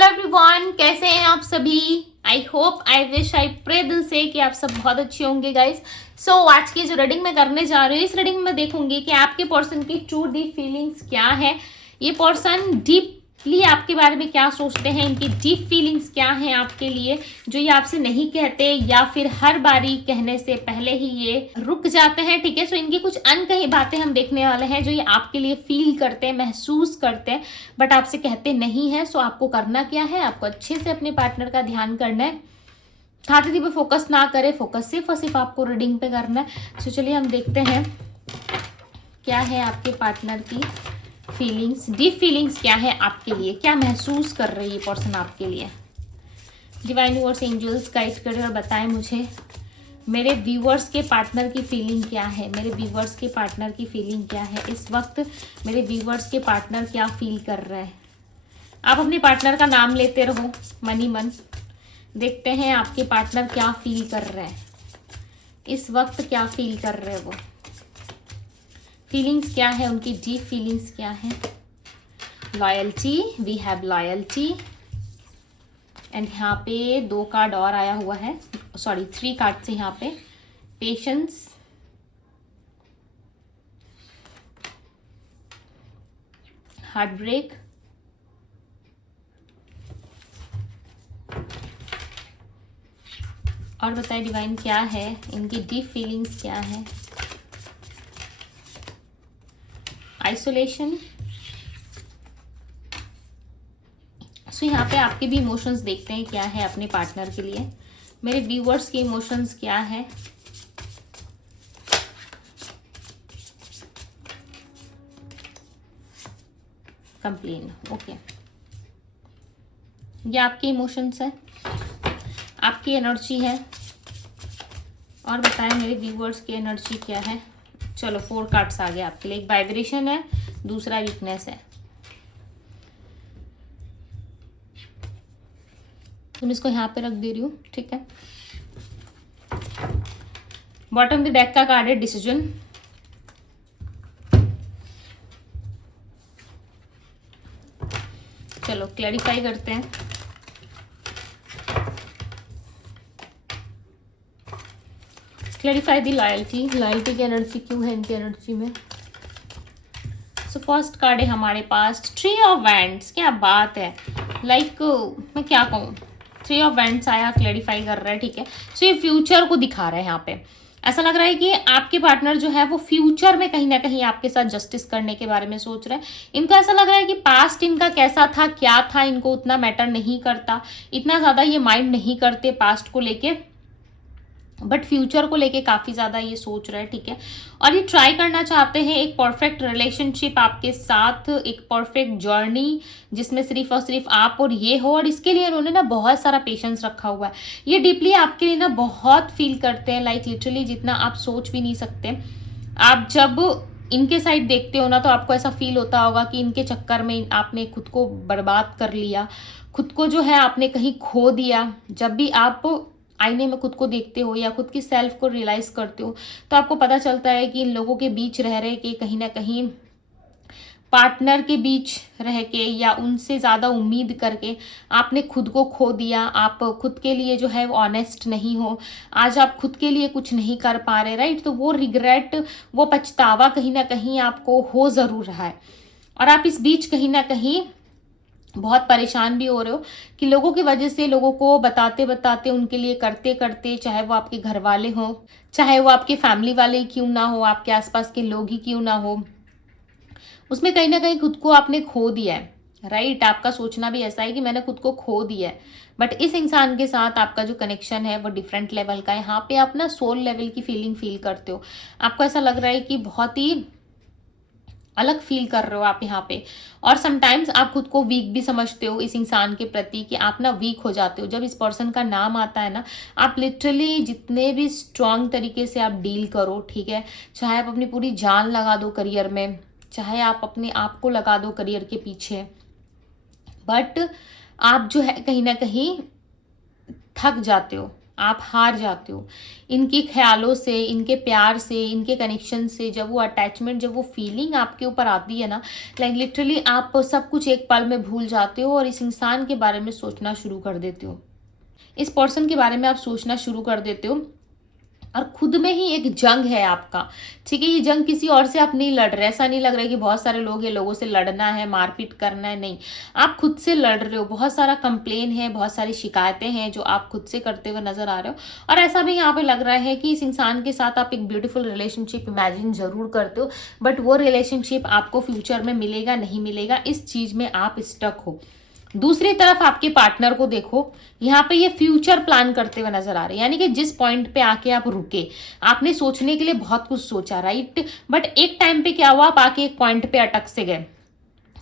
Hello everyone, कैसे हैं आप सभी। I hope, I wish, I pray दिल से कि आप सब बहुत अच्छे होंगे गाइस। सो आज की जो रीडिंग मैं करने जा रही हूँ, इस रीडिंग में देखूंगी कि आपके पर्सन की ट्रू डीप फीलिंग्स क्या है। ये पर्सन डीपली आपके बारे में क्या सोचते हैं, इनकी डीप फीलिंग्स क्या हैं आपके लिए, जो ये आपसे नहीं कहते या फिर हर बारी कहने से पहले ही ये रुक जाते हैं। ठीक है, सो इनकी कुछ अनकही बातें हम देखने वाले हैं जो ये आपके लिए फील करते हैं, महसूस करते हैं, बट आपसे कहते नहीं है। सो आपको करना क्या है, आपको अच्छे से अपने पार्टनर का ध्यान करना है। खाते थी पे फोकस ना करे, फोकस सिर्फ और सिर्फ आपको रीडिंग पे करना है। सो चलिए हम देखते हैं क्या है आपके पार्टनर की फीलिंग्स, डीप फीलिंग्स क्या है आपके लिए, क्या महसूस कर रही है पर्सन आपके लिए। डिवाइन यूनिवर्स, एंजल्स गाइड करें और बताएं मुझे मेरे व्यूअर्स के पार्टनर की फीलिंग क्या है। मेरे व्यूअर्स के पार्टनर की फीलिंग क्या है इस वक्त। मेरे व्यूअर्स के पार्टनर क्या फील कर रहे हैं। आप अपने पार्टनर का नाम लेते रहो मन ही मन। देखते हैं आपके पार्टनर क्या फील कर रहे हैं इस वक्त, क्या फील कर रहे हैं वो, फीलिंग्स क्या है उनकी, डीप फीलिंग्स क्या है। Loyalty, we have loyalty and यहाँ पे 2 कार्ड और आया हुआ है, सॉरी 3 कार्ड से यहाँ पे। पेशेंस, हार्ट ब्रेक, और बताइए डिवाइन क्या है इनकी डीप फीलिंग्स क्या है। आइसोलेशन। सो यहाँ पे आपके भी इमोशंस देखते हैं क्या है अपने पार्टनर के लिए। मेरे व्यूअर्स के इमोशंस क्या है। कंप्लेन, ओके, ये आपके इमोशंस है, आपकी एनर्जी है। और बताएं मेरे व्यूअर्स की एनर्जी क्या है। चलो 4 कार्ड्स आ गए आपके लिए। एक वाइब्रेशन है, दूसरा वीकनेस है। तुम इसको यहाँ पे रख दे रही हूँ, ठीक है। बॉटम द डेक का कार्ड है डिसीजन। चलो क्लैरिफाई करते हैं। क्लैरिफाई दी लॉयल्टी। लॉयल्टी की एनर्जी क्यों है इनकी एनर्जी में। सो फर्स्ट कार्ड है हमारे पास ट्री ऑफ वैंड्स। क्या बात है, लाइक मैं क्या कहूँ, 3 ऑफ वैंड्स आया, क्लैरिफाई कर रहा है, ठीक है। सो ये फ्यूचर को दिखा रहा है यहाँ पे। ऐसा लग रहा है कि आपके पार्टनर जो है वो फ्यूचर में कहीं ना कहीं आपके साथ जस्टिस करने के बारे में सोच रहे हैं। इनको ऐसा लग रहा है कि पास्ट इनका कैसा था, क्या था, इनको उतना मैटर नहीं करता, इतना ज़्यादा ये माइंड नहीं करते पास्ट को लेके, बट फ्यूचर को लेके काफ़ी ज़्यादा ये सोच रहे हैं, ठीक है। और ये ट्राई करना चाहते हैं एक परफेक्ट रिलेशनशिप आपके साथ, एक परफेक्ट जर्नी जिसमें सिर्फ और सिर्फ आप और ये हो। और इसके लिए इन्होंने ना बहुत सारा पेशेंस रखा हुआ है। ये डीपली आपके लिए ना बहुत फील करते हैं, लाइक लिटरली जितना आप सोच भी नहीं सकते। आप जब इनके साइड देखते हो ना तो आपको ऐसा फील होता होगा कि इनके चक्कर में आपने खुद को बर्बाद कर लिया, खुद को जो है आपने कहीं खो दिया। जब भी आप आईने में खुद को देखते हो या खुद की सेल्फ को रियलाइज करते हो तो आपको पता चलता है कि इन लोगों के बीच रह रहे कि कहीं ना कहीं पार्टनर के बीच रह के या उनसे ज़्यादा उम्मीद करके आपने खुद को खो दिया। आप खुद के लिए जो है वो ऑनेस्ट नहीं हो, आज आप खुद के लिए कुछ नहीं कर पा रहे, राइट। तो वो रिग्रेट, वो पछतावा कहीं ना कहीं आपको हो ज़रूर रहा है। और आप इस बीच कहीं ना कहीं बहुत परेशान भी हो रहे हो कि लोगों की वजह से, लोगों को बताते बताते, उनके लिए करते करते, चाहे वो आपके घर वाले हों, चाहे वो आपके फैमिली वाले ही क्यों ना हो, आपके आसपास के लोग ही क्यों ना हो, उसमें कहीं ना कहीं खुद को आपने खो दिया है, राइट। आपका सोचना भी ऐसा है कि मैंने खुद को खो दिया है। बट इस इंसान के साथ आपका जो कनेक्शन है वो डिफरेंट लेवल का है। यहाँ पे आप ना सोल लेवल की फीलिंग फील करते हो। आपको ऐसा लग रहा है कि बहुत ही अलग फील कर रहे हो आप यहाँ पे। और समटाइम्स आप खुद को वीक भी समझते हो इस इंसान के प्रति, कि आप ना वीक हो जाते हो जब इस पर्सन का नाम आता है ना। आप लिटरली जितने भी स्ट्रांग तरीके से आप डील करो, ठीक है, चाहे आप अपनी पूरी जान लगा दो करियर में, चाहे आप अपने आप को लगा दो करियर के पीछे, बट आप जो है कहीं ना कहीं थक जाते हो। आप हार जाते हो इनके ख्यालों से, इनके प्यार से, इनके कनेक्शन से। जब वो अटैचमेंट, जब वो फीलिंग आपके ऊपर आती है ना, लाइक लिटरली आप सब कुछ एक पल में भूल जाते हो और इस इंसान के बारे में सोचना शुरू कर देते हो। इस पर्सन के बारे में आप सोचना शुरू कर देते हो और खुद में ही एक जंग है आपका, ठीक है। ये जंग किसी और से आप नहीं लड़ रहे, ऐसा नहीं लग रहा है कि बहुत सारे लोग हैं, लोगों से लड़ना है, मारपीट करना है, नहीं, आप खुद से लड़ रहे हो। बहुत सारा कंप्लेन है, बहुत सारी शिकायतें हैं जो आप खुद से करते हुए नजर आ रहे हो। और ऐसा भी यहाँ पे लग रहा है कि इस इंसान के साथ आप एक ब्यूटीफुल रिलेशनशिप इमेजिन जरूर करते हो, बट वो रिलेशनशिप आपको फ्यूचर में मिलेगा नहीं मिलेगा, इस चीज में आप स्टक हो। दूसरी तरफ आपके पार्टनर को देखो, यहाँ पे ये फ्यूचर प्लान करते हुए नजर आ रहे हैं, यानी कि जिस पॉइंट पे आके आप रुके, आपने सोचने के लिए बहुत कुछ सोचा, राइट, बट एक टाइम पे क्या हुआ, आप आके एक पॉइंट पे अटक से गए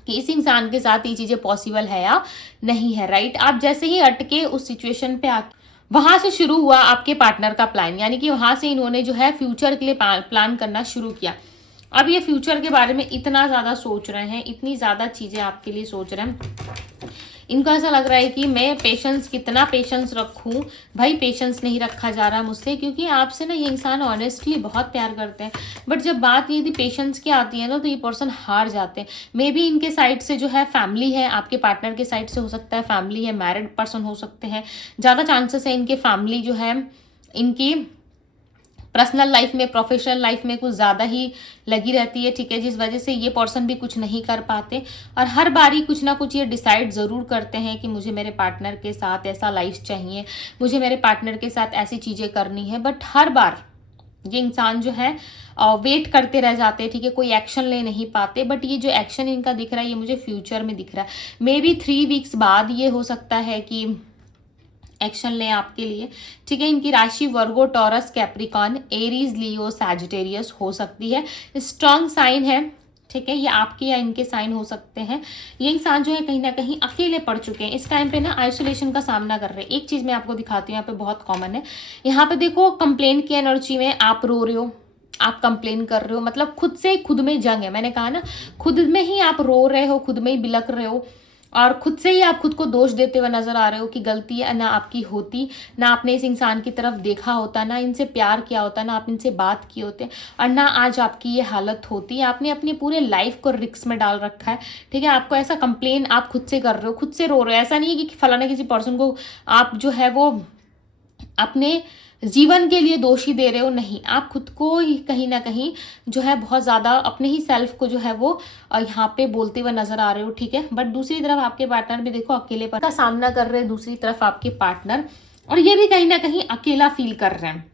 कि इस इंसान के साथ ये चीजें पॉसिबल है या नहीं है, राइट। आप जैसे ही अटके उस सिचुएशन पे आके, वहां से शुरू हुआ आपके पार्टनर का प्लान, यानी कि वहां से इन्होंने जो है फ्यूचर के लिए प्लान करना शुरू किया। अब ये फ्यूचर के बारे में इतना ज्यादा सोच रहे हैं, इतनी ज्यादा चीजें आपके लिए सोच रहे हैं। इनको ऐसा लग रहा है कि मैं पेशेंस, कितना पेशेंस रखूं, भाई पेशेंस नहीं रखा जा रहा मुझसे, क्योंकि आपसे ना ये इंसान ऑनेस्टली बहुत प्यार करते हैं, बट जब बात ये पेशेंस की आती है ना, तो ये पर्सन हार जाते हैं। मे बी इनके साइड से जो है फैमिली है, आपके पार्टनर के साइड से हो सकता है फैमिली है, मैरिड पर्सन हो सकते हैं, ज़्यादा चांसेस है इनके फैमिली जो है इनकी पर्सनल लाइफ में, प्रोफेशनल लाइफ में कुछ ज़्यादा ही लगी रहती है, ठीक है, जिस वजह से ये पर्सन भी कुछ नहीं कर पाते और हर बारी कुछ ना कुछ ये डिसाइड ज़रूर करते हैं कि मुझे मेरे पार्टनर के साथ ऐसा लाइफ चाहिए, मुझे मेरे पार्टनर के साथ ऐसी चीज़ें करनी है, बट हर बार ये इंसान जो है वेट करते रह जाते हैं, ठीक है, कोई एक्शन ले नहीं पाते। बट ये जो एक्शन इनका दिख रहा है, ये मुझे फ्यूचर में दिख रहा है, मे बी 3 वीक्स बाद ये हो सकता है कि एक्शन लें आपके लिए, ठीक है। इनकी राशि वर्गो, taurus, Capricorn, Aries, Leo, Sagittarius हो सकती है। स्ट्रॉन्ग साइन है, ठीक है, ये आपके या इनके साइन हो सकते हैं। ये इंसान जो है कहीं ना कहीं अकेले पड़ चुके हैं इस टाइम पे ना, आइसोलेशन का सामना कर रहे हैं। एक चीज मैं आपको दिखाती हूँ, यहाँ पे बहुत कॉमन है। यहाँ पे देखो, कंप्लेन की एनर्जी में आप रो रहे हो, आप कंप्लेन कर रहे हो, मतलब खुद से खुद में जंग है। मैंने कहा ना, खुद में ही आप रो रहे हो, खुद में ही बिलक रहे हो और खुद से ही आप खुद को दोष देते हुए नजर आ रहे हो कि गलती है ना आपकी होती, ना आपने इस इंसान की तरफ देखा होता, ना इनसे प्यार किया होता, ना आप इनसे बात किए होते और ना आज आपकी ये हालत होती। आपने अपनी पूरे लाइफ को रिस्क में डाल रखा है, ठीक है। आपको ऐसा कंप्लेन आप खुद से कर रहे हो, खुद से रो रहे हो। ऐसा नहीं है कि फलाना किसी पर्सन को आप जो है वो अपने जीवन के लिए दोषी दे रहे हो, नहीं, आप खुद को ही कहीं ना कहीं जो है बहुत ज़्यादा अपने ही सेल्फ को जो है वो यहाँ पे बोलते हुए नजर आ रहे हो, ठीक है। बट दूसरी तरफ आपके पार्टनर भी देखो अकेलेपन का सामना कर रहे हैं, दूसरी तरफ आपके पार्टनर, और ये भी कहीं ना कहीं अकेला फील कर रहे हैं।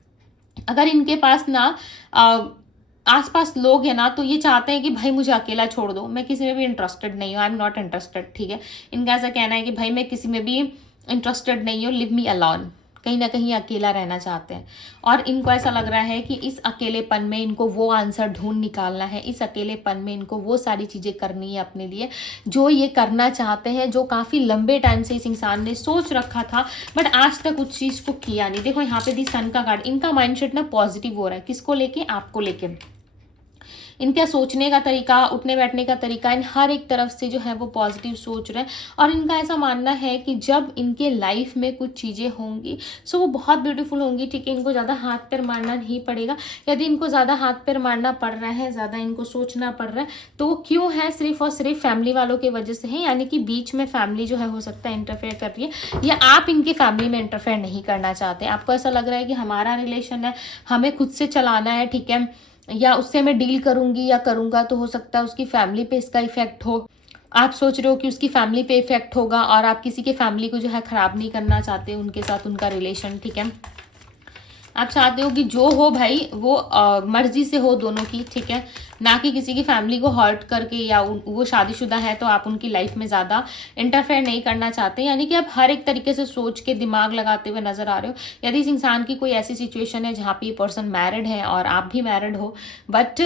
अगर इनके पास ना आसपास लोग हैं ना, तो ये चाहते हैं कि भाई मुझे अकेला छोड़ दो, मैं किसी में भी इंटरेस्टेड नहीं हूँ, आई एम नॉट इंटरेस्टेड, ठीक है। इनका ऐसा कहना है कि भाई मैं किसी में भी इंटरेस्टेड नहीं हूँ, लिव मी अलोन। कहीं ना कहीं अकेला रहना चाहते हैं और इनको ऐसा लग रहा है कि इस अकेलेपन में इनको वो आंसर ढूंढ निकालना है, इस अकेलेपन में इनको वो सारी चीज़ें करनी है अपने लिए जो ये करना चाहते हैं, जो काफ़ी लंबे टाइम से इस इंसान ने सोच रखा था बट आज तक उस चीज़ को किया नहीं। देखो यहाँ पे दी सन का कार्ड, इनका माइंडसेट ना पॉजिटिव हो रहा है, किसको लेके, आपको लेके। इनका सोचने का तरीका, उठने बैठने का तरीका, इन हर एक तरफ से जो है वो पॉजिटिव सोच रहे हैं और इनका ऐसा मानना है कि जब इनके लाइफ में कुछ चीज़ें होंगी सो वो बहुत ब्यूटीफुल होंगी, ठीक है। इनको ज़्यादा हाथ पैर मारना नहीं पड़ेगा। यदि इनको ज़्यादा हाथ पैर मारना पड़ रहा है, ज़्यादा इनको सोचना पड़ रहा है, तो वो क्यों है, सिर्फ और सिर्फ फैमिली वालों की वजह से है, यानी कि बीच में फैमिली जो है हो सकता है इंटरफेयर कर रही है या आप इनकी फैमिली में इंटरफेयर नहीं करना चाहते। आपको ऐसा लग रहा है कि हमारा रिलेशन है, हमें खुद से चलाना है, ठीक है, या उससे मैं डील करूंगी या करूंगा तो हो सकता है उसकी फैमिली पे इसका इफेक्ट हो। आप सोच रहे हो कि उसकी फैमिली पे इफेक्ट होगा और आप किसी के फैमिली को जो है ख़राब नहीं करना चाहते, उनके साथ उनका रिलेशन, ठीक है। आप चाहते हो कि जो हो भाई वो मर्जी से हो दोनों की, ठीक है, ना कि किसी की फैमिली को हर्ट करके, या वो शादीशुदा है तो आप उनकी लाइफ में ज़्यादा इंटरफेयर नहीं करना चाहते, यानी कि आप हर एक तरीके से सोच के दिमाग लगाते हुए नजर आ रहे हो। यदि इस इंसान की कोई ऐसी सिचुएशन है जहाँ पे ये पर्सन मैरिड है और आप भी मैरिड हो, बट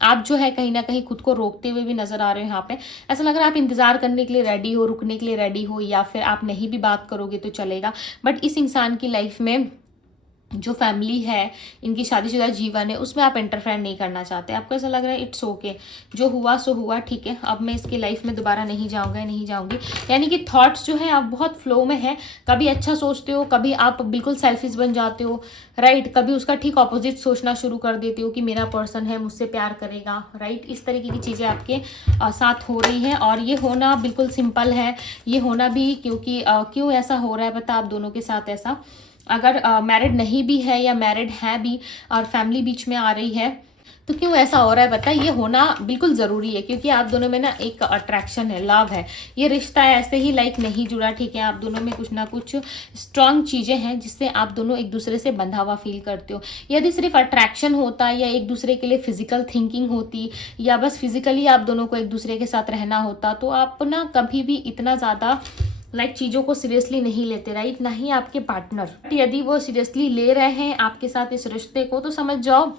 आप जो है कहीं ना कहीं खुद को रोकते हुए भी नजर आ रहे हो। यहाँ पे ऐसा लग रहा है आप इंतजार करने के लिए रेडी हो, रुकने के लिए रेडी हो, या फिर आप नहीं भी बात करोगे तो चलेगा, बट इस इंसान की लाइफ में जो फैमिली है, इनकी शादीशुदा जीवन है, उसमें आप इंटरफेयर नहीं करना चाहते। आपको ऐसा लग रहा है इट्स ओके, जो हुआ सो हुआ, ठीक है, अब मैं इसकी लाइफ में दोबारा नहीं जाऊंगा, नहीं जाऊंगी। यानी कि थॉट्स जो है आप बहुत फ्लो में है, कभी अच्छा सोचते हो, कभी आप बिल्कुल सेल्फिश बन जाते हो, राइट, कभी उसका ठीक ऑपोजिट सोचना शुरू कर देते हो कि मेरा पर्सन है, मुझसे प्यार करेगा, राइट। इस तरीके की चीज़ें आपके साथ हो रही हैं, और ये होना बिल्कुल सिंपल है, ये होना भी क्योंकि क्यों ऐसा हो रहा है पता आप दोनों के साथ ऐसा, अगर मैरिड नहीं भी है या मैरिड है भी और फैमिली बीच में आ रही है, तो क्यों ऐसा हो रहा है पता है, ये होना बिल्कुल ज़रूरी है, क्योंकि आप दोनों में ना एक अट्रैक्शन है, लव है, ये रिश्ता है ऐसे ही लाइक नहीं जुड़ा, ठीक है। आप दोनों में कुछ ना कुछ स्ट्रांग चीज़ें हैं जिससे आप दोनों एक दूसरे से बंधा हुआ फील करते हो। यदि सिर्फ अट्रैक्शन होता या एक दूसरे के लिए फिजिकल थिंकिंग होती या बस फिजिकली आप दोनों को एक दूसरे के साथ रहना होता, तो आप ना कभी भी इतना ज़्यादा लाइक चीज़ों को सीरियसली नहीं लेते, राइट, ना ही आपके पार्टनर। यदि वो सीरियसली ले रहे हैं आपके साथ इस रिश्ते को, तो समझ जाओ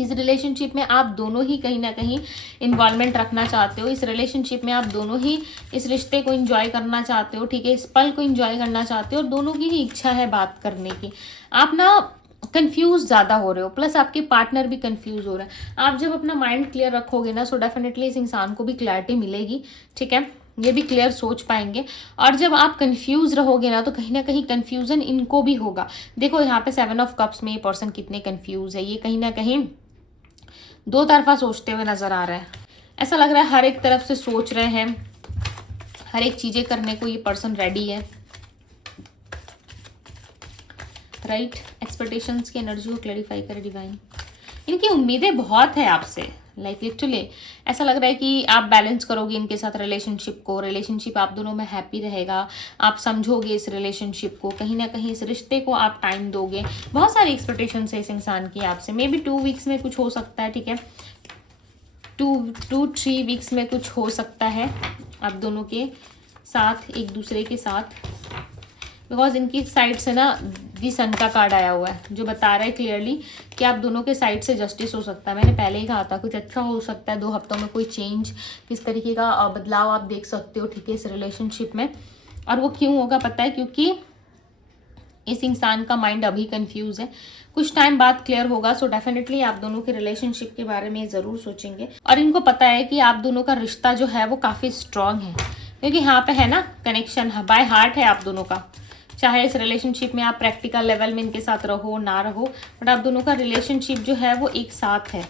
इस रिलेशनशिप में आप दोनों ही कहीं ना कहीं इन्वॉल्वमेंट रखना चाहते हो, इस रिलेशनशिप में आप दोनों ही इस रिश्ते को एंजॉय करना चाहते हो, ठीक है, इस पल को एंजॉय करना चाहते हो, और दोनों की ही इच्छा है बात करने की। आप ना कंफ्यूज ज़्यादा हो रहे हो, प्लस आपके पार्टनर भी कंफ्यूज हो रहा है। आप जब अपना माइंड क्लियर रखोगे ना, सो डेफिनेटली इस इंसान को भी क्लैरिटी मिलेगी, ठीक है, ये भी क्लियर सोच पाएंगे। और जब आप कंफ्यूज रहोगे ना, तो कहीं ना कहीं कंफ्यूजन इनको भी होगा। देखो यहाँ पे 7 ऑफ कप्स में ये पर्सन कितने कंफ्यूज है, ये कहीं ना कहीं दो तरफा सोचते हुए नजर आ रहा है। ऐसा लग रहा है हर एक तरफ से सोच रहे हैं, हर एक चीजें करने को ये पर्सन रेडी है, राइट। एक्सपेक्टेशंस की एनर्जी को क्लैरिफाई करे डिवाइन। इनकी उम्मीदें बहुत है आपसे, लाइक लिटरली ऐसा लग रहा है कि आप बैलेंस करोगे इनके साथ रिलेशनशिप को, रिलेशनशिप आप दोनों में हैप्पी रहेगा, आप समझोगे इस रिलेशनशिप को, कहीं ना कहीं इस रिश्ते को आप टाइम दोगे। बहुत सारी एक्सपेक्टेशंस है इस इंसान की आपसे, मे बी 2 वीक्स में कुछ हो सकता है, ठीक है, 2-3 वीक्स में कुछ हो सकता है आप दोनों के साथ, एक दूसरे के साथ, बिकॉज इनकी साइड से ना दी सन का कार्ड आया हुआ है, जो बता रहा है क्लियरली कि आप दोनों के साइड से जस्टिस हो सकता है। मैंने पहले ही कहा था कुछ अच्छा हो सकता है, 2 हफ्तों में कोई चेंज, किस तरीके का बदलाव आप देख सकते हो, ठीक है, इस रिलेशनशिप में। और वो क्यों होगा पता है, क्योंकि इस इंसान का माइंड अभी कंफ्यूज है, कुछ टाइम बाद क्लियर होगा। सो डेफिनेटली आप दोनों के रिलेशनशिप के बारे में ज़रूर सोचेंगे, और इनको पता है कि आप दोनों का रिश्ता जो है वो काफ़ी स्ट्रांग है, क्योंकि यहाँ पे है ना कनेक्शन बाय हार्ट है आप दोनों का। चाहे इस रिलेशनशिप में आप प्रैक्टिकल लेवल में इनके साथ रहो ना रहो, बट आप दोनों का रिलेशनशिप जो है वो एक साथ है,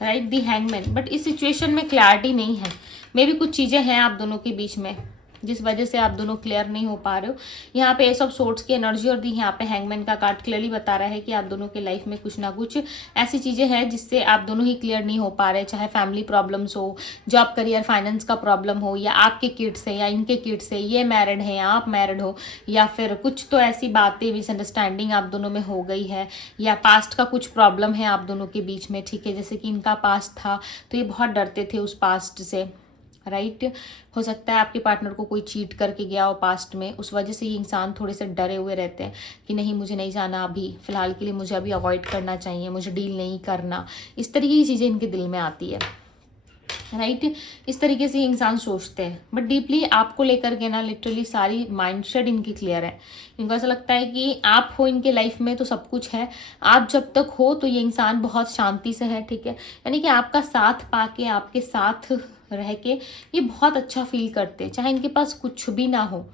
राइट, दी हैंगमैन। बट इस सिचुएशन में क्लैरिटी नहीं है, मे भी कुछ चीज़ें हैं आप दोनों के बीच में जिस वजह से आप दोनों क्लियर नहीं हो पा रहे हो। यहाँ पे एस ऑफ सोर्ड्स की एनर्जी और दी यहाँ पे हैंगमैन का कार्ड क्लियरली बता रहा है कि आप दोनों के लाइफ में कुछ ना कुछ ऐसी चीज़ें हैं जिससे आप दोनों ही क्लियर नहीं हो पा रहे, चाहे फैमिली प्रॉब्लम्स हो, जॉब करियर फाइनेंस का प्रॉब्लम हो, या आपके किड्स है या इनके किड्स है, ये मैरिड है या आप मैरिड हो, या फिर कुछ तो ऐसी बातें मिसअंडरस्टैंडिंग आप दोनों में हो गई है, या पास्ट का कुछ प्रॉब्लम है आप दोनों के बीच में, ठीक है, जैसे कि इनका पास्ट था तो ये बहुत डरते थे उस पास्ट से, राइट। हो सकता है आपके पार्टनर को कोई चीट करके गया हो पास्ट में, उस वजह से ये इंसान थोड़े से डरे हुए रहते हैं कि नहीं मुझे नहीं जाना अभी, फिलहाल के लिए मुझे अभी अवॉइड करना चाहिए, मुझे डील नहीं करना, इस तरीके की चीज़ें इनके दिल में आती है, राइट। इस तरीके से ये इंसान सोचते हैं, बट डीपली आपको लेकर के ना लिटरली सारी माइंडसेट इनकी क्लियर है। इनको ऐसा लगता है कि आप हो इनके लाइफ में तो सब कुछ है, आप जब तक हो तो ये इंसान बहुत शांति से है, ठीक है, यानी कि आपका साथ पाके, आपके साथ रह के ये बहुत अच्छा फील करते हैं, चाहे इनके पास कुछ भी ना हो,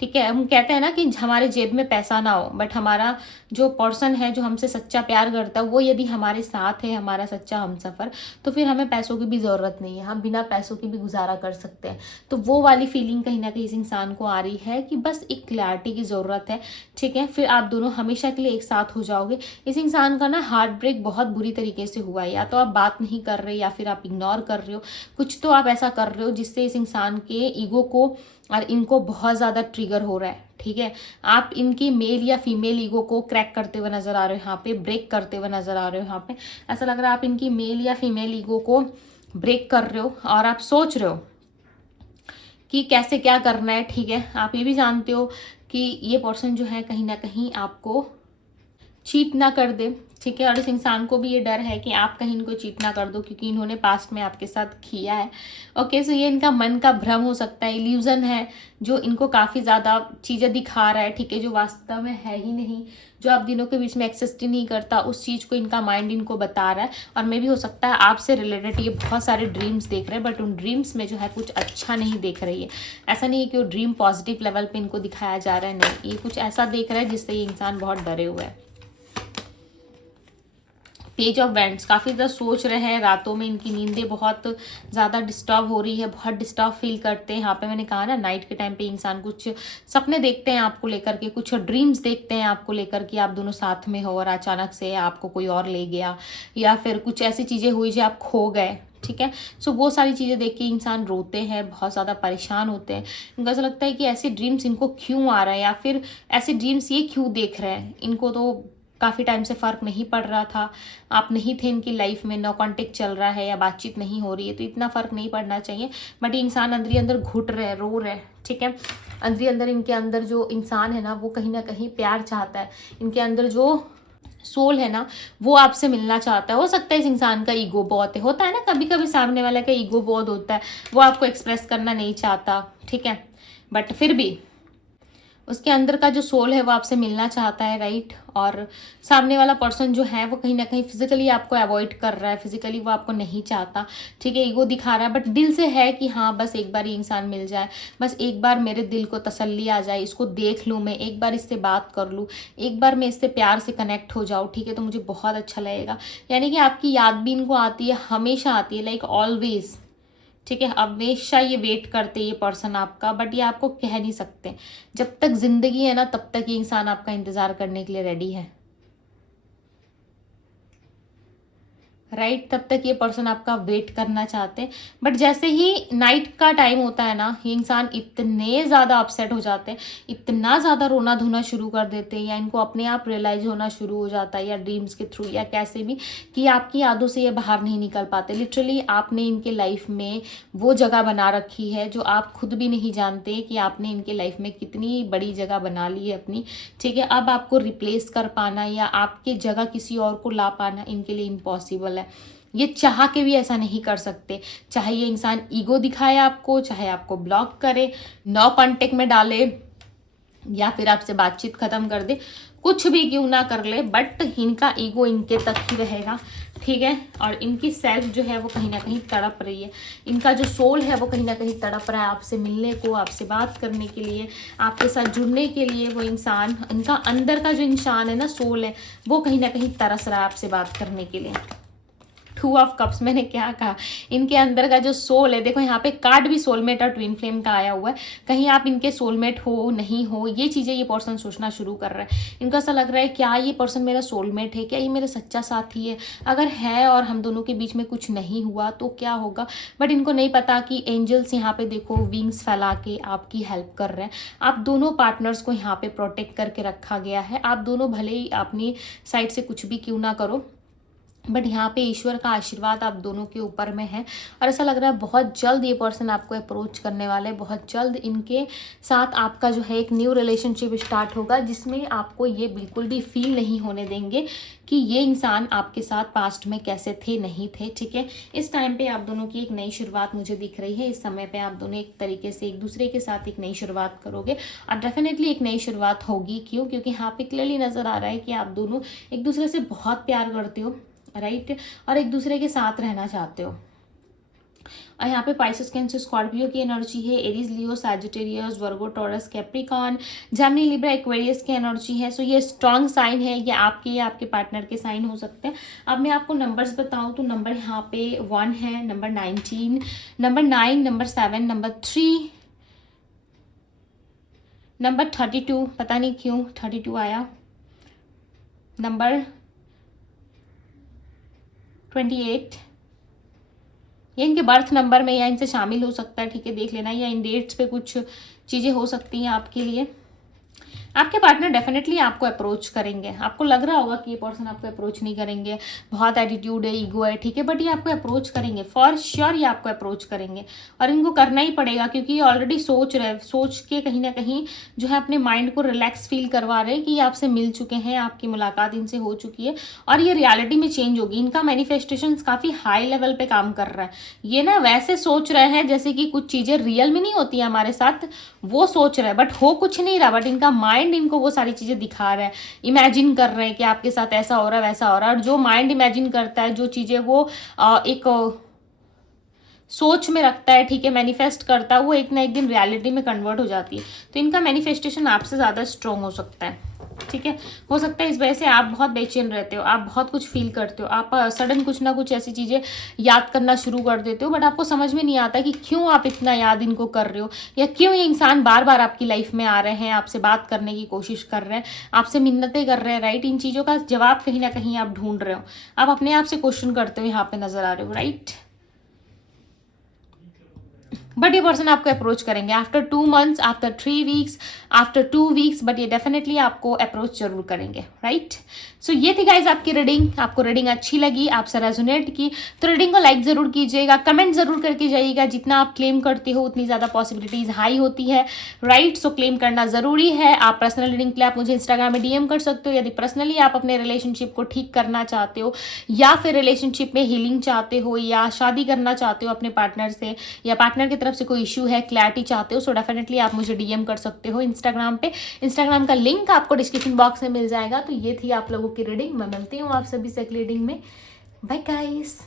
ठीक है। हम कहते हैं ना कि हमारे जेब में पैसा ना हो, बट हमारा जो पर्सन है जो हमसे सच्चा प्यार करता है वो यदि हमारे साथ है, हमारा सच्चा हमसफ़र, तो फिर हमें पैसों की भी ज़रूरत नहीं है, हम बिना पैसों की भी गुजारा कर सकते हैं। तो वो वाली फीलिंग कहीं ना कहीं इस इंसान को आ रही है कि बस एक क्लैरिटी की ज़रूरत है, ठीक है, फिर आप दोनों हमेशा के लिए एक साथ हो जाओगे। इस इंसान का ना हार्ट ब्रेक बहुत बुरी तरीके से हुआ है, या तो आप बात नहीं कर रहे या फिर आप इग्नोर कर रहे हो, कुछ तो आप ऐसा कर रहे हो जिससे इस इंसान के ईगो को और इनको बहुत ज़्यादा ट्रिगर हो रहा है, ठीक है। आप इनकी मेल या फीमेल ईगो को क्रैक करते हुए नज़र आ रहे हो, यहाँ पे ब्रेक करते हुए नज़र आ रहे हो। यहाँ पे ऐसा लग रहा है आप इनकी मेल या फीमेल ईगो को ब्रेक कर रहे हो, और आप सोच रहे हो कि कैसे क्या करना है, ठीक है। आप ये भी जानते हो कि ये पर्सन जो है कहीं ना कहीं आपको चीट ना कर दे, ठीक है। और इस इंसान को भी ये डर है कि आप कहीं इनको चीट ना कर दो, क्योंकि इन्होंने पास्ट में आपके साथ किया है। ओके, सो ये इनका मन का भ्रम हो सकता है, इल्यूजन है, जो इनको काफ़ी ज़्यादा चीज़ें दिखा रहा है, ठीक है, जो वास्तव में है ही नहीं, जो आप दिनों के बीच में एक्सिस्ट ही नहीं करता, उस चीज़ को इनका माइंड इनको बता रहा है। और मे भी हो सकता है आपसे रिलेटेड ये बहुत सारे ड्रीम्स देख रहे हैं, बट उन ड्रीम्स में जो है कुछ अच्छा नहीं देख रही है। ऐसा नहीं है कि वो ड्रीम पॉजिटिव लेवल पे इनको दिखाया जा रहा है, नहीं, ये कुछ ऐसा देख रहा है जिससे ये इंसान बहुत डरे हुए हैं। पेज ऑफ वेंट्स, काफ़ी ज़्यादा सोच रहे हैं, रातों में इनकी नींदें बहुत ज़्यादा डिस्टर्ब हो रही है, बहुत डिस्टर्ब फील करते हैं। यहाँ पे मैंने कहा ना, नाइट के टाइम पे इंसान कुछ सपने देखते हैं आपको लेकर के, कुछ ड्रीम्स देखते हैं आपको लेकर कि आप दोनों साथ में हो और अचानक से आपको कोई और ले गया, या फिर कुछ ऐसी चीज़ें हुई जो आप खो गए, ठीक है। सो वो सारी चीज़ें देख के इंसान रोते हैं, बहुत ज़्यादा परेशान होते हैं। इनको ऐसा लगता है कि ऐसे ड्रीम्स इनको क्यों आ रहा है, या फिर ऐसे ड्रीम्स ये क्यों देख रहे हैं। इनको तो काफ़ी टाइम से फ़र्क नहीं पड़ रहा था, आप नहीं थे इनकी लाइफ में, नो कॉन्टेक्ट चल रहा है या बातचीत नहीं हो रही है, तो इतना फ़र्क नहीं पड़ना चाहिए। बट ये इंसान अंदर अंदर घुट रहे, रो रहे, ठीक है। अंदर इनके अंदर जो इंसान है ना, वो कहीं ना कहीं प्यार चाहता है। इनके अंदर जो सोल है ना, वो आपसे मिलना चाहता है। हो सकता है इस इंसान का ईगो बहुत है, होता है ना, कभी कभी सामने वाले का ईगो बहुत होता है, वो आपको एक्सप्रेस करना नहीं चाहता, ठीक है। बट फिर भी उसके अंदर का जो सोल है वो आपसे मिलना चाहता है, राइट। और सामने वाला पर्सन जो है वो कहीं ना कहीं फिजिकली आपको अवॉइड कर रहा है, फिजिकली वो आपको नहीं चाहता, ठीक है, ईगो दिखा रहा है, बट दिल से है कि हाँ बस एक बार ये इंसान मिल जाए, बस एक बार मेरे दिल को तसल्ली आ जाए, इसको देख लूँ मैं, एक बार इससे बात कर लूँ, एक बार मैं इससे प्यार से कनेक्ट हो जाऊँ, ठीक है, तो मुझे बहुत अच्छा लगेगा। यानी कि आपकी याद भी इनको आती है, हमेशा आती है, लाइक ऑलवेज, ठीक है। हमेशा ये वेट करते ये पर्सन आपका, बट ये आपको कह नहीं सकते। जब तक जिंदगी है ना, तब तक ये इंसान आपका इंतजार करने के लिए रेडी है, राइट। तब तक ये पर्सन आपका वेट करना चाहते हैं, बट जैसे ही नाइट का टाइम होता है ना, ये इंसान इतने ज़्यादा अपसेट हो जाते हैं, इतना ज़्यादा रोना धोना शुरू कर देते हैं, या इनको अपने आप रियलाइज होना शुरू हो जाता है, या ड्रीम्स के थ्रू या कैसे भी, कि आपकी यादों से ये बाहर नहीं निकल पाते। लिटरली आपने इनके लाइफ में वो जगह बना रखी है जो आप खुद भी नहीं जानते कि आपने इनके लाइफ में कितनी बड़ी जगह बना ली है अपनी, ठीक है। अब आपको रिप्लेस कर पाना या आपके जगह किसी और को ला पाना इनके लिए इम्पॉसिबल है। ये चाह के भी ऐसा नहीं कर सकते, चाहे ये इंसान ईगो दिखाए आपको, चाहे आपको ब्लॉक करे, नो कांटेक्ट में डाले, या फिर आपसे बातचीत खत्म कर दे, कुछ भी क्यों ना कर ले, बट इनका ईगो इनके तक ही रहेगा, ठीक है। और इनकी सेल्फ जो है वो कहीं ना कहीं तड़प रही है, इनका जो सोल है वो कहीं ना कहीं तड़प रहा है आपसे मिलने को, आपसे बात करने के लिए, आपके साथ जुड़ने के लिए। वो इंसान, इनका अंदर का जो इंसान है ना, सोल है, वो कहीं ना कहीं तरस रहा है आपसे बात करने के लिए। 2 ऑफ कप्स, मैंने क्या कहा, इनके अंदर का जो सोल है, देखो यहाँ पे कार्ड भी सोलमेट और ट्विन फ्लेम का आया हुआ है। कहीं आप इनके सोलमेट हो, नहीं हो, ये चीज़ें ये पर्सन सोचना शुरू कर रहा है। इनको ऐसा लग रहा है, क्या ये पर्सन मेरा सोलमेट है, क्या ये मेरा सच्चा साथी है, अगर है और हम दोनों के बीच में कुछ नहीं हुआ तो क्या होगा। बट इनको नहीं पता कि एंजल्स यहाँ पे देखो विंग्स फैला के आपकी हेल्प कर रहे हैं। आप दोनों पार्टनर्स को यहाँ पे प्रोटेक्ट करके रखा गया है। आप दोनों भले ही अपनी साइड से कुछ भी क्यों ना करो, बट यहाँ पे ईश्वर का आशीर्वाद आप दोनों के ऊपर में है। और ऐसा लग रहा है बहुत जल्द ये पर्सन आपको अप्रोच करने वाले, बहुत जल्द इनके साथ आपका जो है एक न्यू रिलेशनशिप स्टार्ट होगा, जिसमें आपको ये बिल्कुल भी फील नहीं होने देंगे कि ये इंसान आपके साथ पास्ट में कैसे थे, नहीं थे, ठीक है। इस टाइम पे आप दोनों की एक नई शुरुआत मुझे दिख रही है। इस समय पे आप दोनों एक तरीके से एक दूसरे के साथ एक नई शुरुआत करोगे, और डेफिनेटली एक नई शुरुआत होगी। क्यों? क्योंकि यहाँ पे क्लियरली नज़र आ रहा है कि आप दोनों एक दूसरे से बहुत प्यार करते हो, राइट, और एक दूसरे के साथ रहना चाहते हो। और यहाँ पे पाइसेस, कैंसर, स्कॉर्पियो की एनर्जी है, Aries, Leo, Sagittarius, Virgo, Taurus, Capricorn, Gemini, Libra, Aquarius की एनर्जी है। सो ये स्ट्रॉन्ग साइन है, ये आपके या आपके पार्टनर के साइन हो सकते हैं। अब मैं आपको नंबर्स बताऊँ तो नंबर यहाँ पे 1 है, number 19, number 9, number 7, number 3, number 32, पता नहीं क्यों 32 आया, नंबर 28, ये इनके बर्थ नंबर में या इनसे शामिल हो सकता है, ठीक है, देख लेना, या इन डेट्स पे कुछ चीज़ें हो सकती हैं आपके लिए। आपके पार्टनर डेफिनेटली आपको अप्रोच करेंगे। आपको लग रहा होगा कि ये पर्सन आपको अप्रोच नहीं करेंगे, बहुत एटीट्यूड है, ईगो है, ठीक है, बट ये आपको अप्रोच करेंगे, फॉर श्योर ये आपको अप्रोच करेंगे। और इनको करना ही पड़ेगा क्योंकि ये ऑलरेडी सोच रहे, सोच के कहीं ना कहीं जो है अपने माइंड को रिलैक्स फील करवा रहे हैं कि ये आपसे मिल चुके हैं, आपकी मुलाकात इनसे हो चुकी है और ये रियलिटी में चेंज होगी। इनका मैनिफेस्टेशन काफ़ी हाई लेवल पे काम कर रहा है। ये ना वैसे सोच रहे हैं जैसे कि कुछ चीज़ें रियल में नहीं होती है हमारे साथ, वो सोच रहे हैं बट हो कुछ नहीं रहा, बट इनका माइंड इनको वो सारी चीज़ें दिखा रहा है, इमेजिन कर रहे हैं कि आपके साथ ऐसा हो रहा है, वैसा हो रहा है। और जो माइंड इमेजिन करता है, जो चीज़ें वो एक सोच में रखता है, ठीक है, मैनिफेस्ट करता है, वो एक ना एक दिन रियलिटी में कन्वर्ट हो जाती है। तो इनका मैनिफेस्टेशन आपसे ज़्यादा स्ट्रॉन्ग हो सकता है, ठीक है। हो सकता है इस वजह से आप बहुत बेचैन रहते हो, आप बहुत कुछ फील करते हो, आप सडन कुछ ना कुछ ऐसी चीज़ें याद करना शुरू कर देते हो, बट आपको समझ में नहीं आता कि क्यों आप इतना याद इनको कर रहे हो, या क्यों ये इंसान बार बार आपकी लाइफ में आ रहे हैं, आपसे बात करने की कोशिश कर रहे हैं, आपसे मिन्नतें कर रहे हैं, राइट। इन चीज़ों का जवाब कहीं ना कहीं आप ढूंढ रहे हो, आप अपने आप से क्वेश्चन करते हो, यहाँ पे नजर आ रहे हो, राइट। बट ये पर्सन आपको अप्रोच करेंगे after 2 months, after 3 weeks, after 2 weeks, but ये डेफिनेटली आपको अप्रोच जरूर करेंगे, राइट। सो ये थी गाइज आपकी रीडिंग। आपको रीडिंग अच्छी लगी, आपसे रेजोनेट की तो रीडिंग को लाइक जरूर कीजिएगा, कमेंट जरूर करके जाइएगा। जितना आप क्लेम करते हो उतनी ज़्यादा पॉसिबिलिटीज हाई होती है, राइट। सो क्लेम करना ज़रूरी है। आप पर्सनल रीडिंग के लिए आप मुझे इंस्टाग्राम में DM कर सकते हो, यदि पर्सनली आप अपने रिलेशनशिप को ठीक करना चाहते हो, या फिर रिलेशनशिप में हीलिंग चाहते हो, या शादी करना चाहते हो अपने पार्टनर से, या पार्टनर की तरफ से कोई इशू है, क्लैरिटी चाहते हो, सो डेफिनेटली आप मुझे DM कर सकते हो इंस्टाग्राम पे। इंस्टाग्राम का लिंक आपको डिस्क्रिप्शन बॉक्स में मिल जाएगा। तो ये थी आप लोगों की रीडिंग। मैं मिलती हूँ आप सभी से अगली रीडिंग में। Bye guys.